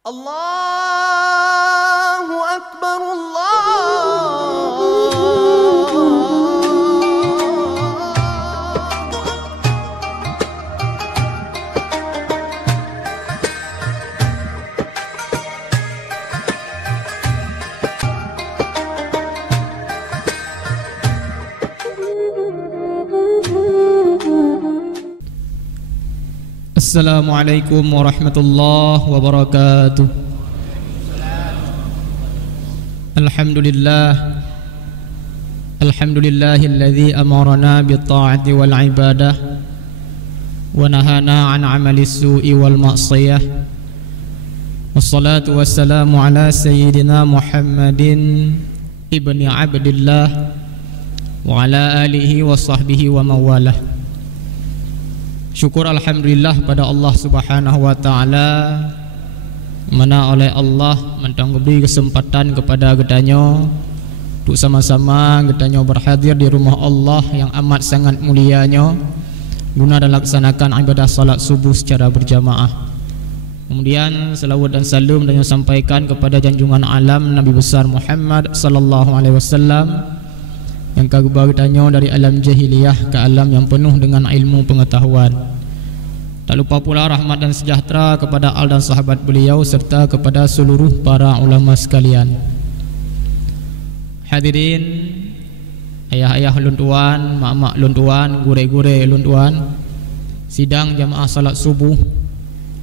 Allahu Akbar Assalamualaikum warahmatullahi wabarakatuh. Alhamdulillahilladzi amarna bitta'ati wal ibadah wa nahana an 'amalis su'i wal ma'siyah. Wassalatu wassalamu ala sayyidina Muhammadin ibni Abdillah wa ala alihi wa sahbihi wa mawalah. Syukur alhamdulillah pada Allah Subhanahu wa taala, mana oleh Allah mentang beri kesempatan kepada getanya untuk sama-sama getanya berhadir di rumah Allah yang amat sangat mulianya guna dan laksanakan ibadah salat subuh secara berjamaah. Kemudian selawat dan salam dan sampaikan kepada junjungan alam Nabi besar Muhammad sallallahu alaihi wasallam yang kagetanya dari alam jahiliyah ke alam yang penuh dengan ilmu pengetahuan. Tak lupa pula rahmat dan sejahtera kepada al dan sahabat beliau serta kepada seluruh para ulama sekalian. Hadirin, ayah-ayah luntuan, mak-mak luntuan, gure-gure luntuan, sidang jamaah salat subuh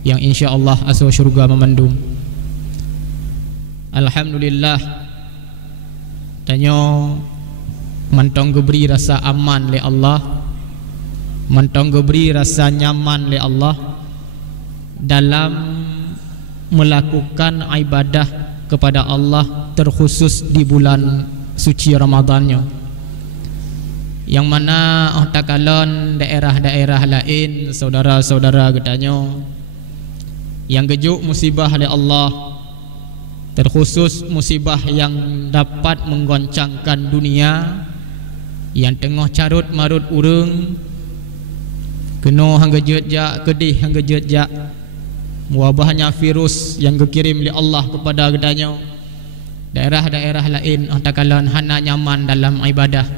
yang insya-Allah asal syurga memandung. Alhamdulillah, tanya mentong geberi rasa aman oleh Allah, mentong geberi rasa nyaman oleh Allah dalam melakukan ibadah kepada Allah terkhusus di bulan suci Ramadannya, yang mana takalon daerah-daerah lain saudara-saudara getanya yang gejuk musibah oleh Allah, terkhusus musibah yang dapat menggoncangkan dunia, yang tengah carut marut urung, kena hangga jetjak, kedih hangga jetjak, wabahnya virus yang dikirim oleh Allah kepada gedanya daerah-daerah lain antakalan hana nyaman dalam ibadah,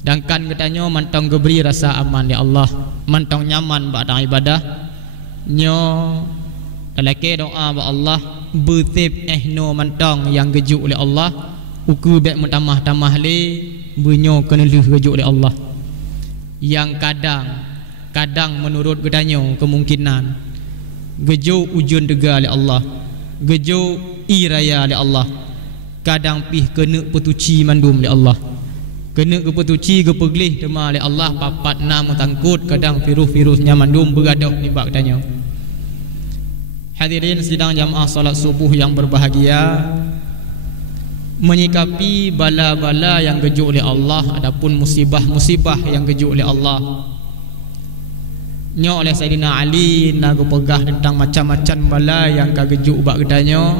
sedangkan gedanya mantong geberi rasa aman ya Allah, mantong nyaman pada ibadah nyo lelaki doa ba Allah bertip no mantong yang gejuk oleh Allah uku bek mentamah-tamah le bunyo kena gejuk oleh Allah, yang kadang menurut gedanya kemungkinan gejuk ujun dega oleh Allah, gejuk iraya oleh Allah, kadang pih kena petuci mandum oleh Allah, kena ke petuci ke peglih dema oleh Allah papat nam tangkut, kadang virus-virusnya mandum bergaduh ni bak gedanya. Hadirin sidang jamaah salat subuh yang berbahagia, menyikapi bala-bala yang gejuk oleh Allah, adapun musibah-musibah yang gejuk oleh Allah nyo oleh Sayyidina Ali nago pegah tentang macam-macam bala yang kagejuk bak gedanya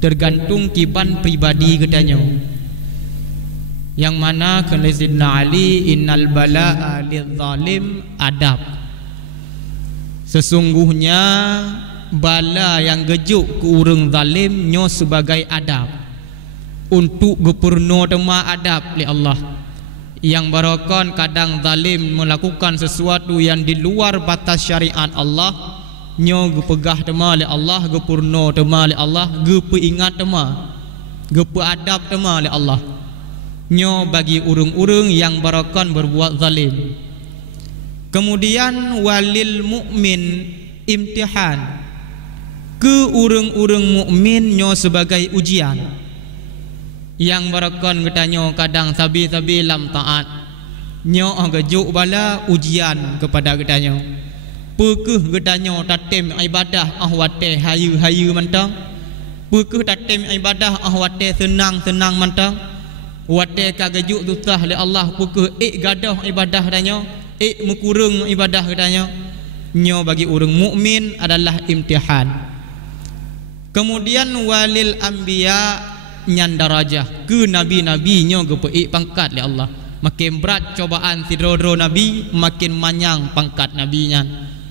tergantung kiban pribadi gedanya, yang mana kena Sayyidina Ali innal bala'a lidzalim adab, sesungguhnya bala yang gejuk ke urang zalim nyo sebagai adab untuk gepurno tema adab li Allah, yang barakon kadang zalim melakukan sesuatu yang di luar batas syariat Allah nyo gepegah tema li Allah, gepurno tema li Allah, gepeingat tema, gepeadab tema li Allah nyo bagi urung-urung yang barakon berbuat zalim. Kemudian walil mukmin imtihan, ke urung-urung mukmin nyo sebagai ujian, yang barakon gedanya kadang tabi-tabi lam taat nyo gejuk bala ujian kepada gedanya, pekeh gedanya tatim ibadah ahwate hayu-hayu mentang, pekeh tatim ibadah ahwate senang-senang mentang, wate kagejuk susah li Allah pekeh gadah ibadah gedanya, mekurung ibadah gedanya nyo bagi urung mukmin adalah imtihan. Kemudian walil anbiya nyan darajah, ke nabi-nabi nyo gepei pangkat li Allah, makin berat cobaan tidro nabi makin manyang pangkat nabi nyan.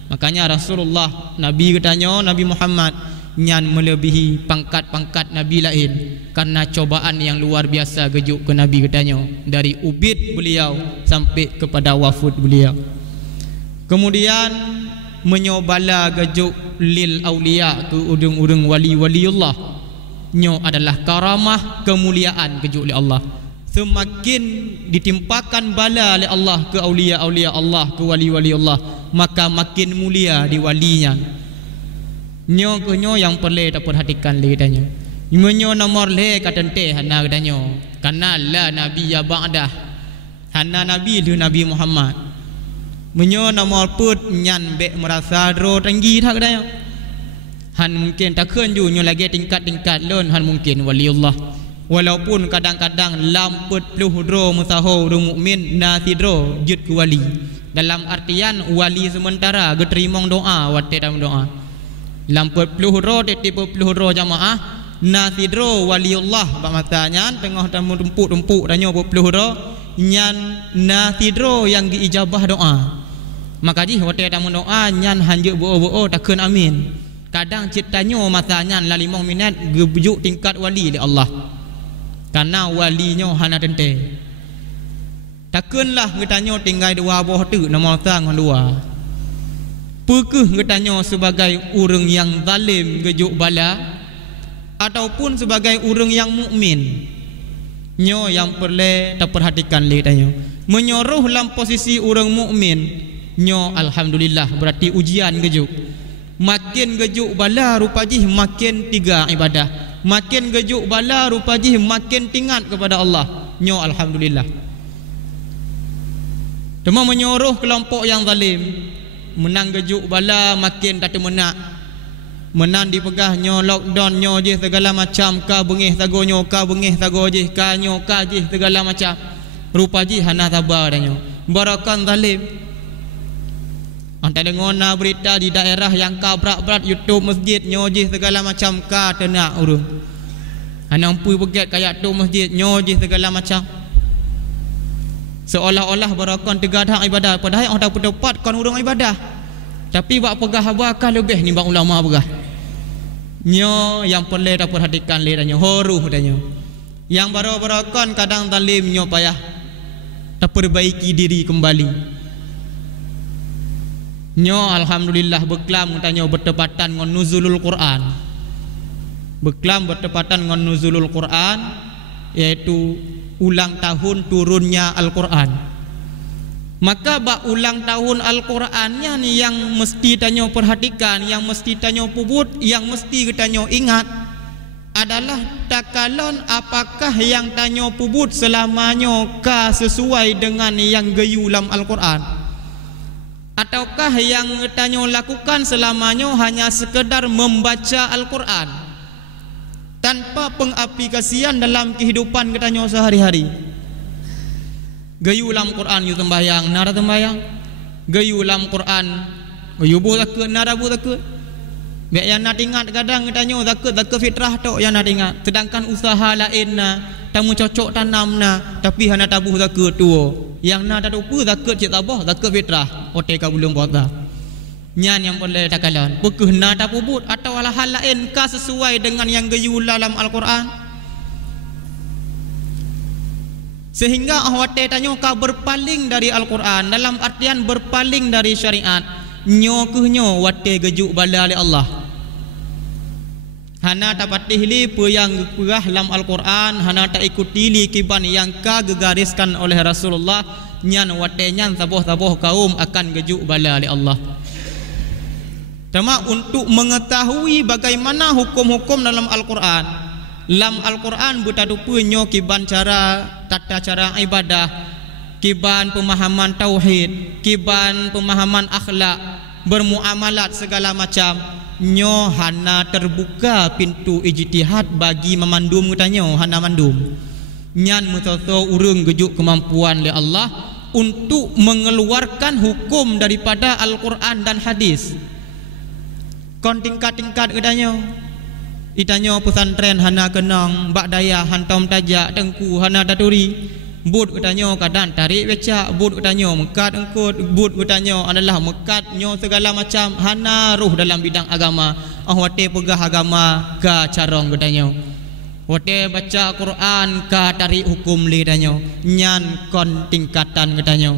Makanya Rasulullah Nabi katanya Nabi Muhammad nyan melebihi pangkat-pangkat nabi lain karena cobaan yang luar biasa gejuk ke nabi katanya dari ubid beliau sampai kepada wafat beliau. Kemudian menyobala gejuk lil auliya ke udung-udung wali-waliullah nyo adalah karamah kemuliaan gejuk oleh Allah. Semakin ditimpakan bala oleh Allah ke aulia-aulia Allah, ke wali-wali Allah, maka makin mulia di walinya. Nyo ke nyo yang perlu tak perhatikan lagi tanya. Nyo nomor le katente hana katanya. Karena la nabi ya ba'dah. Hana nabi lu Nabi Muhammad. Menyo nomor put nyan be merasa dro tinggi tak katanya. Han mungkin tak kenju nyo lagi tingkat-tingkat lon han mungkin waliullah. Walaupun kadang-kadang lamput pluhdro musaho ru mukmin nasidro jut ku wali. Dalam artian wali sementara geterimong doa wate dalam doa. Lamput pluhdro tipe pluhdro jamaah nasidro waliullah bak matanya tengah tamu tumpuk-tumpuk danyo pluhdro nyan nasidro yang diijabah doa. Maka ji wate dalam doa nyan hanjuk bo-bo takun amin. Kadang citanyo masanya la 5 minit gebujuk tingkat wali oleh Allah. Karena walinya hana tente. Takunlah ngetanyo tinggal dua boh tu nomor sang dua. Pekeh ngetanyo sebagai orang yang zalim gejuk bala ataupun sebagai orang yang mukmin. Nyo yang perlu tak perhatikan le tanyo. Menyuruh dalam posisi orang mukmin, nyo alhamdulillah berarti ujian gejuk. Makin gejuk bala rupanya makin tiga ibadah. Makin gejuk bala rupanya makin tingkat kepada Allah. Nyo alhamdulillah. Cuma menyuruh kelompok yang zalim menang gejuk bala makin tak menak. Menang dipegah nyo lockdown nyo je segala macam ka bengih tago nyo ka bengih tago je ka nyo ka je segala macam. Rupanya hana sabar nyo. Barakan zalim. Anda dengar berita di daerah yang ka berat-berat YouTube masjid nyoji segala macam ka tenak urung. Hana ampui begat kayak tu masjid nyoji segala macam. Seolah-olah berakan tegadah ibadah padahal orang tak tepat kon urung ibadah. Tapi buat pegah abakah lebih ni bang ulama pegah. Nyo yang perlu tak perhatikan le danyo horuh danyo. Yang baru berakan kadang zalim nyo payah tak perbaiki diri kembali. Nyo alhamdulillah beklam tanya bertepatan dengan nuzulul Quran. Beklam bertepatan dengan nuzulul Quran yaitu ulang tahun turunnya Al-Quran. Maka bak ulang tahun Al-Qurannya ni yang mesti tanya perhatikan, yang mesti tanya puput, yang mesti tanya ingat adalah takalon apakah yang tanya puput selamanya ka sesuai dengan yang geyu dalam Al-Quran. Ataukah yang tanya lakukan selamanya hanya sekedar membaca Al-Quran tanpa pengaplikasian dalam kehidupan katanya sehari-hari. Gayu dalam Quran yu sembahyang, nara sembahyang. Gayu dalam Quran, gayu bu takut, nara bu takut. Biak yang nak ingat kadang katanya takut fitrah tok yang nak ingat. Sedangkan usaha lain na tamu cocok tanam na tapi hana tabuh takut tu. Yang nak tak lupa takut cik tabah, takut fitrah. Otek ka belum puasa. Nyan yang boleh takalan. Pekeh nak tak pubut atau hal lain ka sesuai dengan yang geyu dalam Al-Quran. Sehingga awate tanya ka berpaling dari Al-Quran dalam artian berpaling dari syariat. Nyo ke nyo wate gejuk bala oleh Allah. Hana tak patih li pe yang perah dalam Al-Quran, hana tak ikuti li kiban yang ka gegariskan oleh Rasulullah, nyan wate nyan saboh-saboh kaum akan gejuk bala oleh Allah. Cuma untuk mengetahui bagaimana hukum-hukum dalam Al-Quran. Dalam Al-Quran bertadupa nyo kiban cara tata cara ibadah, kiban pemahaman tauhid, kiban pemahaman akhlak, bermuamalat segala macam. Nyo hana terbuka pintu ijtihad bagi memandum katanya hana mandum. Nyan mutoso urung gejuk kemampuan oleh Allah untuk mengeluarkan hukum daripada Al-Quran dan hadis. Kon tingkat-tingkat katanya. Itanya pesantren hana kenang, bak daya hantam tajak, tengku hana daturi. Bud katanya kadang tarik becak, bud katanya mekat engkut, bud katanya adalah mekat nyo segala macam hana ruh dalam bidang agama. wate pegah agama ka carong katanya. Wate baca Quran ka tarik hukum li katanya. Nyan kon tingkatan katanya.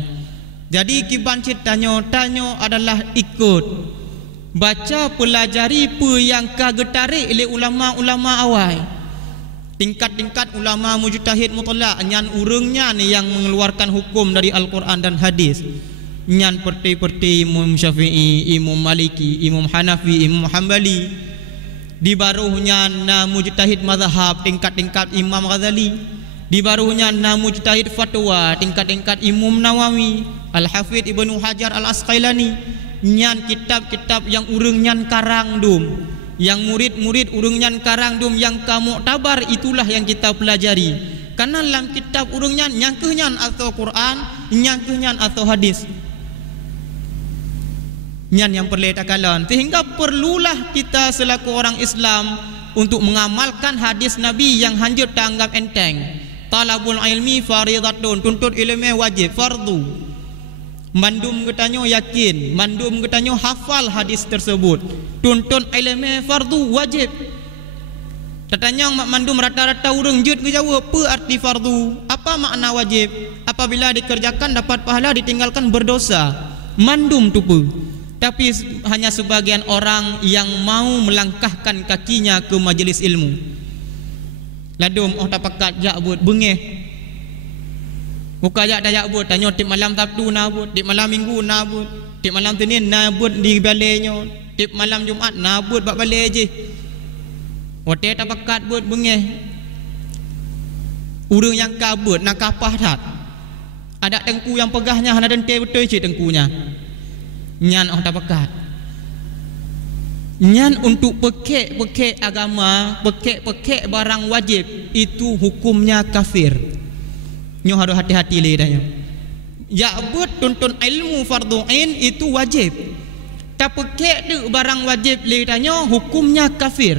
Jadi kiban ceritanya adalah ikut baca pelajari apa yang ka getarik oleh ulama-ulama awal. Tingkat-tingkat ulama mujtahid mutlak nyan urangnya ni yang mengeluarkan hukum dari Al-Quran dan hadis. Nyan perti Imam Syafi'i, Imam Maliki, Imam Hanafi, Imam Hanbali. Di baruhnya na mujtahid mazhab tingkat-tingkat Imam Ghazali. Di baruhnya na mujtahid fatwa tingkat-tingkat Imam Nawawi, Al-Hafidh Ibnu Hajar Al-Asqalani. Nyan kitab-kitab yang urang nyan karang dum, yang murid-murid urang nyan karang dum, yang kamu tabar itulah yang kita pelajari. Karena dalam kitab urang nyan nyangkeuh nyan atau Quran, nyangkeuh nyan atau hadis. Nyan yang perlu takalan. Sehingga perlulah kita selaku orang Islam untuk mengamalkan hadis Nabi yang hanjur tanggap enteng. Talabul ilmi faridatun, tuntut ilmu wajib, fardu. Mandum katanya yakin, mandum katanya hafal hadis tersebut. Tuntut ilmu fardu wajib. Katanya mandum rata-rata urang jut ke jawab apa arti fardu? Apa makna wajib? Apabila dikerjakan dapat pahala, ditinggalkan berdosa. Mandum tu pun. Tapi hanya sebagian orang yang mau melangkahkan kakinya ke majlis ilmu. Ladum tak pakat jak buat bengeh. Buka jak dah jak buat tanya tip malam Sabtu na buat, tip malam Minggu na buat, tip malam Senin na buat di balainya, tip malam Jumaat na buat bak balai je. Hotel tak pakat buat bengeh. Urang yang kabut nak kapah tak. Ada tengku yang pegahnya hana dente betul je tengkunya. Nyan tak pakat. Nyan untuk pekek agama, pekek barang wajib, itu hukumnya kafir. Nyo harus hati-hati le tanya. Ya buat tuntun ilmu fardu ain itu wajib. Tak pekek tu barang wajib le tanya, hukumnya kafir.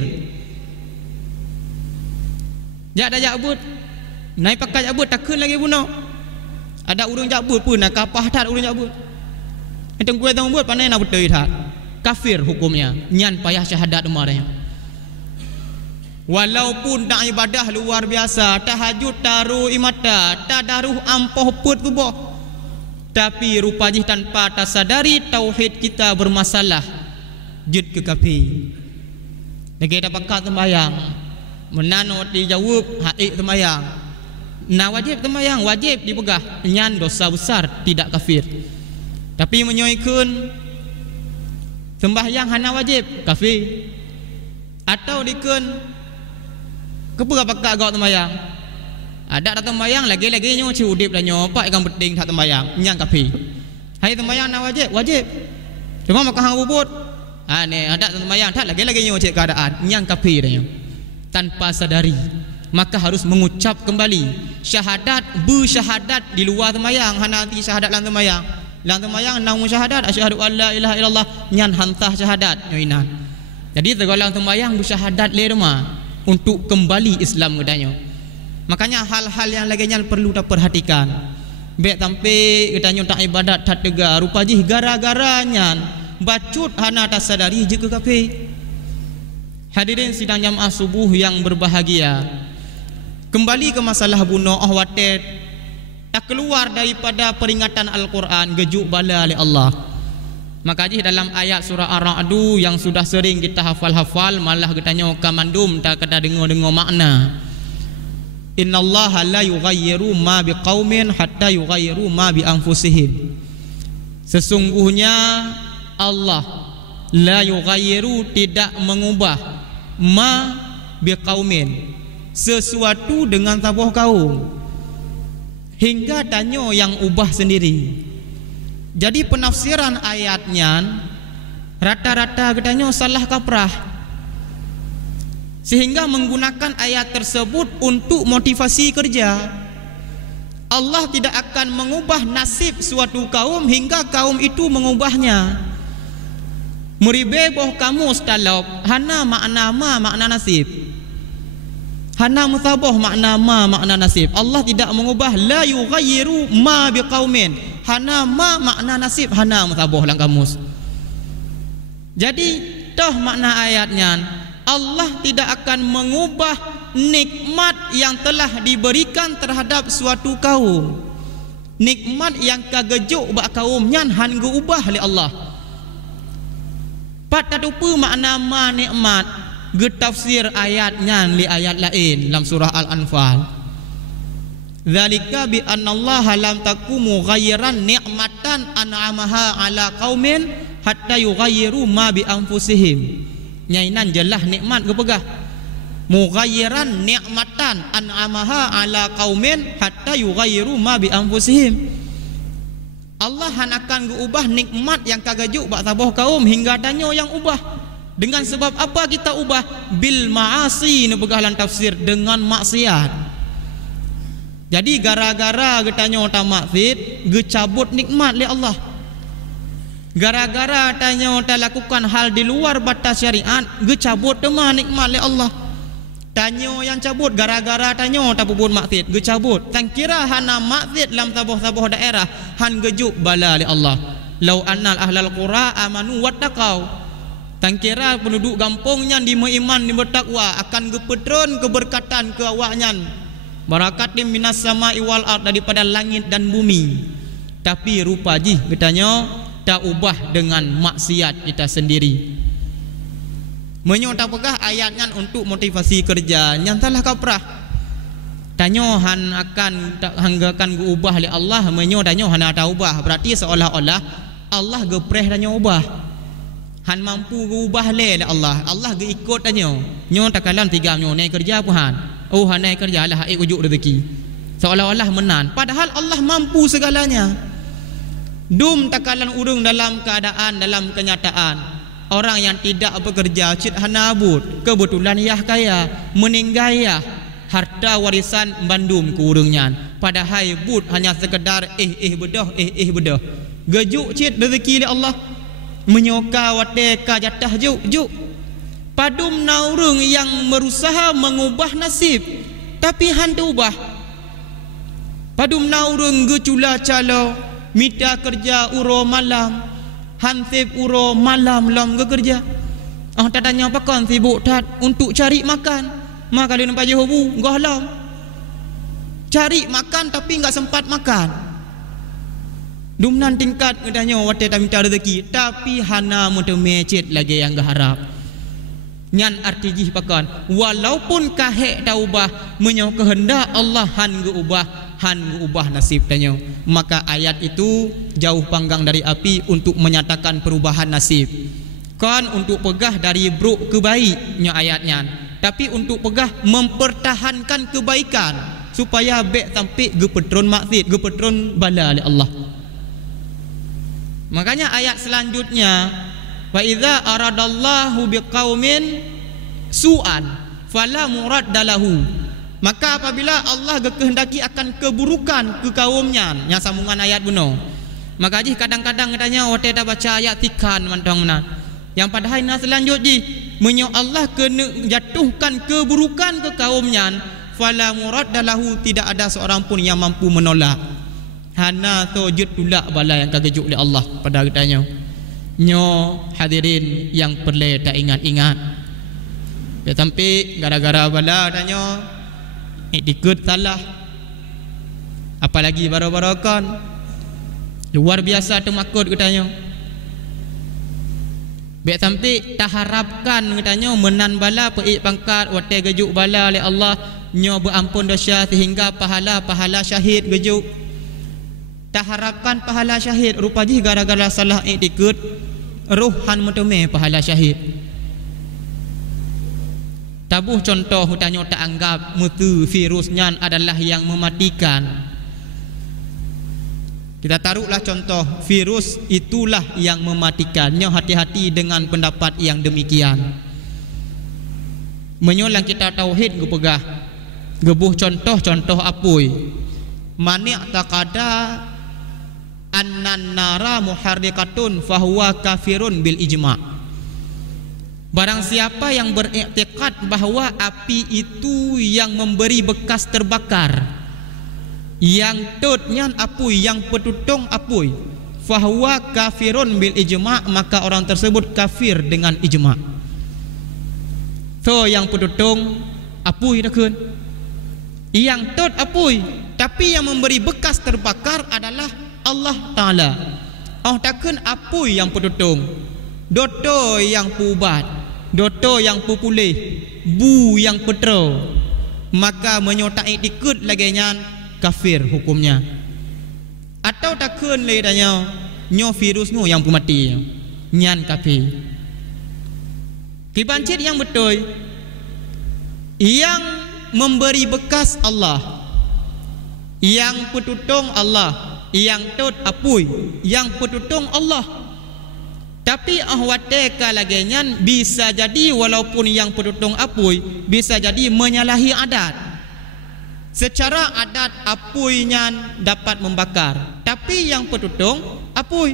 Jak dah jak buat. Naik pakai jak buat takkan lagi bunuh. Ada urang jak buat pun nak kapah tak urang jak buat. Itu gue tahu buat pandai nak betul tak? Kafir hukumnya. Nyan payah syahadat umarnya. Walaupun tak ibadah luar biasa, tahajud taruh imata, tadaruh ampoh put tubuh, tapi rupanya tanpa tersadari tauhid kita bermasalah, jud ke kafir. Lagi dapat kat sembahyang, menano dijawab haik sembahyang. Nah wajib sembahyang, wajib dipegah. Nyan dosa besar, tidak kafir. Tapi menyoikan sembahyang hana wajib, kafir. Atau dikun kepura pakak gak sembahyang. Ada datang sembahyang lagi-lagi nyo ciudip dah nyo pak ikan penting tak sembahyang, nyang kafir. Hai sembahyang hana wajib, wajib. Cuma makan hang bubut. Ni ada sembahyang tak lagi-lagi nyo cek keadaan, nyang kafir dah nyo. Tanpa sadari, maka harus mengucap kembali syahadat, bersyahadat di luar sembahyang, hana nanti syahadat dalam sembahyang. Lang temayang nang syahadat asyhadu alla ilaha illallah nyan hantah syahadat nyoinan. Jadi tergolang temayang bersyahadat le rumah untuk kembali Islam katanya. Makanya hal-hal yang lagi nyan perlu tak perhatikan. Baik sampai katanya tak ibadat tak tegar rupa jih gara-gara nyan bacut hana tak sadari je ke kafir. Hadirin sidang jamaah subuh yang berbahagia. Kembali ke masalah bunuh watet tak keluar daripada peringatan Al-Quran, gejuk bala oleh Allah. Maka dalam ayat surah Ar-Ra'du yang sudah sering kita hafal-hafal, malah katanya kamandum tak kada dengar-dengar makna. Innallaha la yughayyiru ma biqaumin hatta yughayyiru ma bi anfusihim. Sesungguhnya Allah la yughayyiru tidak mengubah ma biqaumin sesuatu dengan tabuh kaum hingga tanya yang ubah sendiri. Jadi penafsiran ayatnya rata-rata katanya salah kaprah, sehingga menggunakan ayat tersebut untuk motivasi kerja. Allah tidak akan mengubah nasib suatu kaum hingga kaum itu mengubahnya. Meribe boh kamu stalok hana makna nasib, hana mutaboh makna nasib. Allah tidak mengubah la yughayyiru ma biqaumin, hana makna nasib, hana mutaboh lang kamus. Jadi toh makna ayatnya Allah tidak akan mengubah nikmat yang telah diberikan terhadap suatu kaum. Nikmat yang kagejuk bak kaum nyan han geubah oleh Allah. Pat tatupu makna ma nikmat getafsir ayatnya li ayat lain dalam surah Al-Anfal. Zalika bi annallaha lam takumu ghayran ni'matan an'amaha ala qaumin hatta yughayyiru ma bi anfusihim. Nyainan jelah nikmat ke pegah. Mughayyiran ni'matan an'amaha ala qaumin hatta yughayyiru ma bi anfusihim. Allah akan ubah nikmat yang kagajuk bak tabah kaum hingga danyo yang ubah. Dengan sebab apa kita ubah? Bil ma'asi ni pegahlan tafsir, dengan maksiat. Jadi gara-gara getanyo ta maksiat, gecabut nikmat li Allah. Gara-gara tanyo ta lakukan hal di luar batas syariat, gecabut tema nikmat li Allah. Tanyo yang cabut gara-gara tanyo ta pupun maksiat, gecabut. Tang kira hana maksiat dalam tabuh-tabuh daerah, han gejuk bala li Allah. Lau annal ahlal qura amanu wattaqau. Tang kira penduduk kampungnya di beriman di bertakwa akan gepetron keberkatan ke awaknya. Barakatim minas sama'i wal ard, daripada langit dan bumi. Tapi rupa ji katanya tak ubah dengan maksiat kita sendiri. Menyota pegah ayatnya untuk motivasi kerja nyantalah kaprah. Tanyo han akan hanggakan ubah oleh Allah, menyo tanyo han ada ubah, berarti seolah-olah Allah gepreh tanyo ubah. Han mampu ubah le Allah. Allah ge ikut tanyo. Nyo takalan tiga nyo naik kerja apa han? Oh han naik kerja lah ujuk rezeki. Seolah-olah menan, padahal Allah mampu segalanya. Dum takalan urung dalam keadaan, dalam kenyataan orang yang tidak bekerja cit hana abut, kebetulan yah kaya, meninggal yah harta warisan bandum ke urungnya. Padahal but hanya sekedar bedah bedah. Gejuk cit rezeki li Allah. Menyoka wateka jatah juk. Padum naurung yang berusaha mengubah nasib, tapi han ubah. Padum naurung gecula calo minta kerja uro malam, hansip uro malam lam kerja. Tak tanya apa kan sibuk tat untuk cari makan. Maka dia nampak Jehobu gah lam. Cari makan tapi enggak sempat makan. Dumnan tingkat katanya wate tak minta rezeki, tapi hana mudah mecet lagi yang harap. Nyan arti jih pakan walaupun kahek dah ubah, menyo kehendak Allah han ubah nasib tanyo. Maka ayat itu jauh panggang dari api untuk menyatakan perubahan nasib. Kan untuk pegah dari buruk ke baiknya ayatnya, tapi untuk pegah mempertahankan kebaikan supaya bek sampai gepetron maksiat, gepetron bala oleh Allah. Makanya ayat selanjutnya, wa idza aradallahu biqaumin su'an fala muraddalahu. Maka apabila Allah kehendaki akan keburukan ke kaumnya, yang sambungan ayat benar. Maka ji kadang-kadang katanya wate dah baca ayat tikan mantang mana. Yang padahal nas selanjutnya menyo Allah kena jatuhkan keburukan ke kaumnya, fala muraddalahu, tidak ada seorang pun yang mampu menolak. Hana tojud tulak bala yang kagejuk oleh Allah pada katanya. Nyo hadirin yang perlu tak ingat-ingat. Ya sampai gara-gara bala tanya ikut salah. Apalagi baru-barukan luar biasa temakut katanya. Biar sampai tak harapkan katanya menan bala peik pangkat wate gejuk bala oleh Allah, nyo berampun dosa sehingga pahala syahid gejuk. Tak harapkan pahala syahid, rupanya gara-gara salah ikut ruhan meteme pahala syahid. Tabuh contoh hutanya tak anggap mutu virusnya adalah yang mematikan. Kita taruhlah contoh virus itulah yang mematikannya. Hati-hati dengan pendapat yang demikian. Menyolang kita tauhid gepegah. Gebuh contoh apui. Mani' taqada annan nara muharrikatun fahuwa kafirun bil ijma'. Barang siapa yang beriktikad bahawa api itu yang memberi bekas terbakar, yang tutnya apui, yang petutung apui, fahuwa kafirun bil ijma', maka orang tersebut kafir dengan ijma'. So yang pedutong apui dakun. Yang tot apui, tapi yang memberi bekas terbakar adalah Allah Taala. Oh takun apui yang pedutong. Doto yang pubat, doto yang pupulih, bu yang petro. Maka menyotai dikut lagi nyan kafir hukumnya. Atau takun le danyo nyo virus nu yang pemati nyan kafir. Kibancit yang betul yang memberi bekas Allah, yang petutong Allah, yang tot apui, yang petutong Allah. Tapi ahwate kalagenyan bisa jadi walaupun yang petutong apui bisa jadi menyalahi adat. Secara adat apuinya dapat membakar, tapi yang petutong apui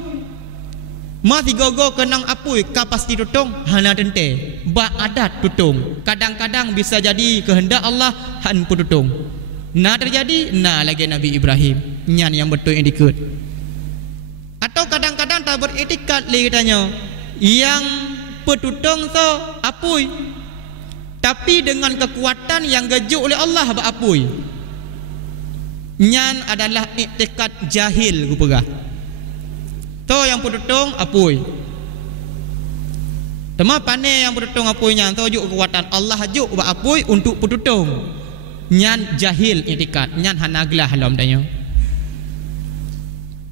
mati gogo kenang apui kapasti tutong hana dente ba adat tutong. Kadang-kadang bisa jadi kehendak Allah han petutong. Nah terjadi nah lagi Nabi Ibrahim nyan yang betul yang dikut. Atau kadang-kadang tak beretikat lagi tanya yang petutong tu apui, tapi dengan kekuatan yang gejuk oleh Allah ba apui. Nyan adalah etikat jahil gupegah. To yang petutong apui. Tema pane yang petutong apui nyan to juk kekuatan Allah juk ba apui untuk petutong. Nyan jahil etikat, nyan hanaglah halam tanya.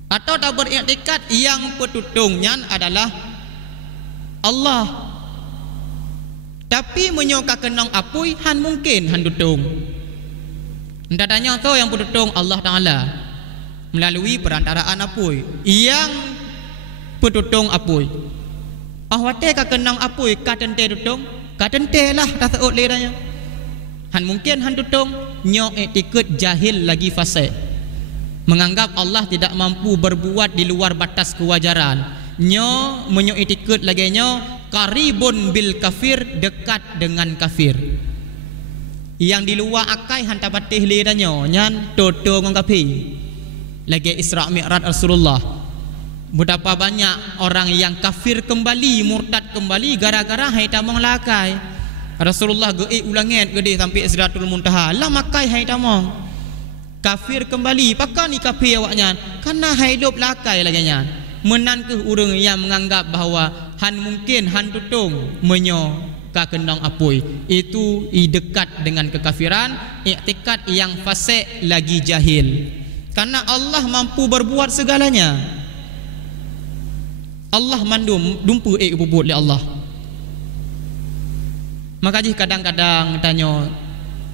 Atau tak beriktikat yang petutungnya adalah Allah, tapi menyoka kenang apui han mungkin han tutung. Ndadanya tu yang petutung Allah Taala melalui perantaraan apui yang petutung apui. Ahwate ka kenang apui ka tente tutung, ka tente lah tak seut ledanya. Han mungkin han tutung nyo etikut jahil lagi fasik. Menganggap Allah tidak mampu berbuat di luar batas kewajaran. Nyo menyo itikut lagi nyo karibun bil kafir, dekat dengan kafir. Yang di luar akai hantar patih le danyo nyan toto ngong kafir. Lagi Isra Mi'raj Rasulullah. Betapa banyak orang yang kafir kembali, murtad kembali gara-gara hai tamong lakai. Rasulullah ge ulangan gede sampai Sidratul Muntaha. Lah makai hai tamong. Kafir kembali pakai ni kafir awaknya karena hidup lakai lagi nya menan ke urang yang menganggap bahawa han mungkin han tutung menyo ka kendang apui itu dekat dengan kekafiran, iktikad yang fasik lagi jahil. Karena Allah mampu berbuat segalanya. Allah mandum dumpu bubut li Allah. Maka kadang-kadang tanya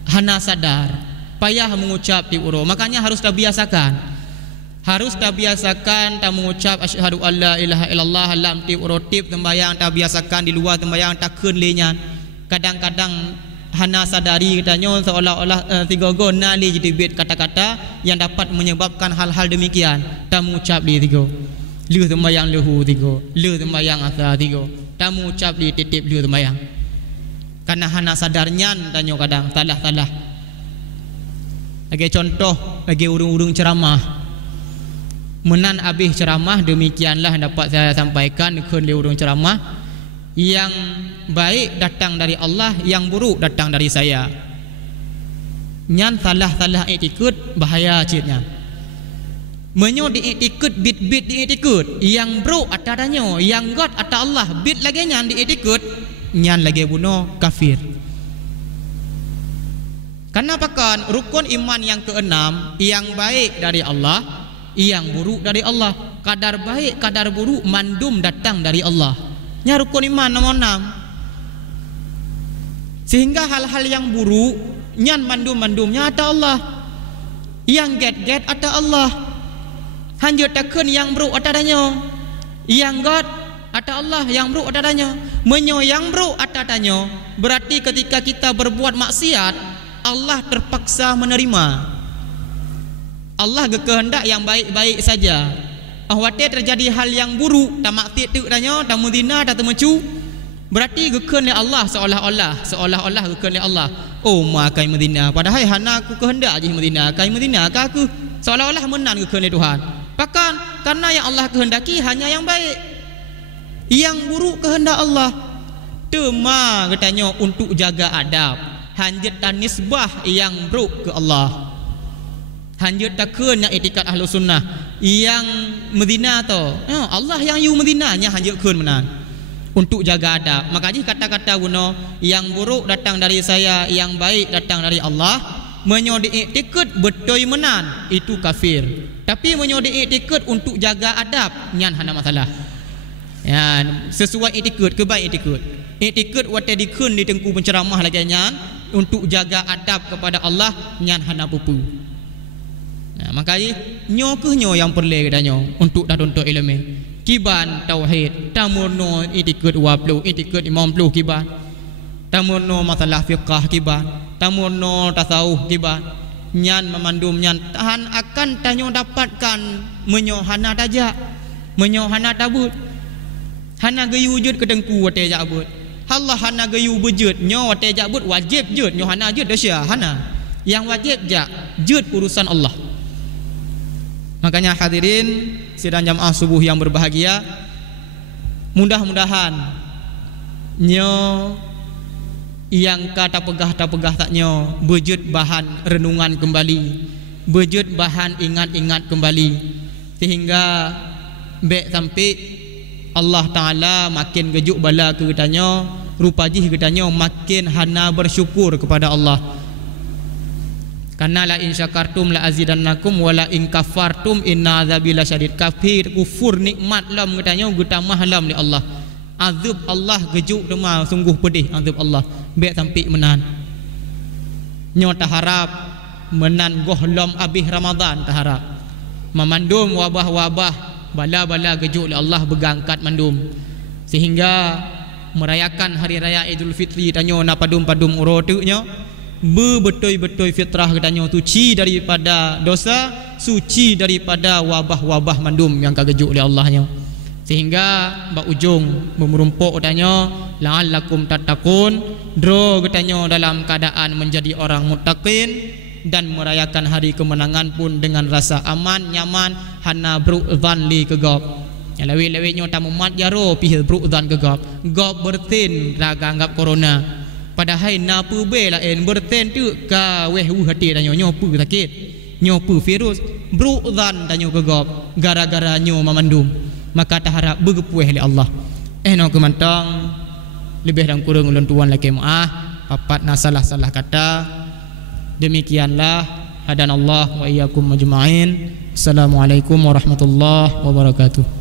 hana sadar payah mengucap di uro, makanya harus dah biasakan. Harus dah biasakan tak mengucap asyhadu alla ilaha illallah lam ti uro tip tembayang tak biasakan di luar tembayang tak keun lenya. Kadang-kadang hana sadari katanya seolah-olah tiga go nali jadi bit kata-kata yang dapat menyebabkan hal-hal demikian. Tak mengucap di tiga. Lu tembayang lehu tiga. Lu tembayang asa tiga. Tak mengucap di titip lu tembayang. Karena hana sadarnya tanya kadang salah-salah. Lagi contoh, lagi urung-urung ceramah. Menan habis ceramah demikianlah dapat saya sampaikan ke urung ceramah. Yang baik datang dari Allah, yang buruk datang dari saya. Nyan salah-salah iktikad bahaya citnya. Menyo diiktikad bit-bit diiktikad. Yang buruk atadanya, yang God ata Allah, bit lagi nyan diiktikad, nyan lagi bunuh kafir. Karena pakan rukun iman yang keenam, yang baik dari Allah, yang buruk dari Allah. Kadar baik, kadar buruk mandum datang dari Allah. Nya rukun iman nomor 6. Sehingga hal-hal yang buruk nyan mandum-mandumnya ada Allah. Yang get-get ada Allah. Hanjur takun yang buruk ada adanya. Yang God ada Allah, yang buruk ada adanya. Menyo yang buruk ada adanya. Berarti ketika kita berbuat maksiat, Allah terpaksa menerima. Allah kehendak yang baik-baik saja. Ahwate terjadi hal yang buruk, tak maksiat tu tanya, tak muzina, tak temecu. Berarti kehendak Allah seolah-olah kehendak Allah. Oh, makai muzina. Padahal hana aku kehendak je muzina. Kai muzina ka aku seolah-olah menan kehendak Tuhan. Bahkan karena yang Allah kehendaki hanya yang baik. Yang buruk kehendak Allah. tema katanya untuk jaga adab, hanjat dan nisbah yang buruk ke Allah, hanjat takun yang etikat ahlu sunnah yang Medina tu, Allah yang you Medina nya hanjat kun menan untuk jaga adab. Makanya kata-kata guna yang buruk datang dari saya, yang baik datang dari Allah, menyodai iktikad betul menan itu kafir. Tapi menyodai iktikad untuk jaga adab nyan hana masalah. Ya, sesuai iktikad kebaik iktikad. Iktikad wate dikun di tengku penceramah lagi nyan untuk jaga adab kepada Allah nyan hana pupu. Nah, makanya nyo ke nyo yang perlu katanya untuk dah tuntut ilmu. Kiban tauhid, tamunno iktikad 20, iktikad 50 kiban. Tamunno masalah fiqh kiban, tamunno tasawuf kiban. Nyan memandum nyan tahan akan tanyo dapatkan menyohana tajak, menyohana tabut. Hana gayu wujud ke tengku wate jabut. Allah hana gayu bejut nyo wate jabut wajib jut nyo hana jut dah hana. Yang wajib jak jut urusan Allah. Makanya hadirin sidang jamaah subuh yang berbahagia, mudah-mudahan nyo yang kata pegah taknyo bejut bahan renungan kembali, bejut bahan ingat-ingat kembali, sehingga baik sampai Allah Ta'ala makin gejuk bala ke katanya, rupajih katanya makin hana bersyukur kepada Allah. Karena la in syakartum la azidannakum wa la in kafartum inna azabi lasyadid. Kafir kufur nikmat lam katanya gutamah lam li Allah. Azab Allah gejuk demah sungguh pedih azab Allah. Baik sampai menan. Nyo taharap menan gohlom abih Ramadan taharap. Memandum wabah-wabah bala-bala gejuk li Allah begangkat mandum. Sehingga merayakan hari raya Idul Fitri tanyo na padum-padum urotuknya betul-betul fitrah katanya suci daripada dosa, suci daripada wabah-wabah mandum yang kagejuk oleh Allahnya. Sehingga bak ujung memerumpuk katanya la'allakum tattaqun, dro katanya dalam keadaan menjadi orang muttaqin dan merayakan hari kemenangan pun dengan rasa aman, nyaman, hana berudzan li kegop. Yang lewit-lewitnya tamu mat jaro pihil berudzan kegop. Gop bertin raga anggap corona. Padahal napa be lain berten tu ka weh hati danyo nyopu sakit, nyopu virus, berudzan danyo gegop gara-gara nyo memandum. Maka taharap bergepuih oleh Allah. No kemantang lebih dan kurang ulun tuan laki maaf papat na salah-salah kata. Demikianlah hadanallah wa iyyakum majma'in. Assalamualaikum warahmatullahi wabarakatuh.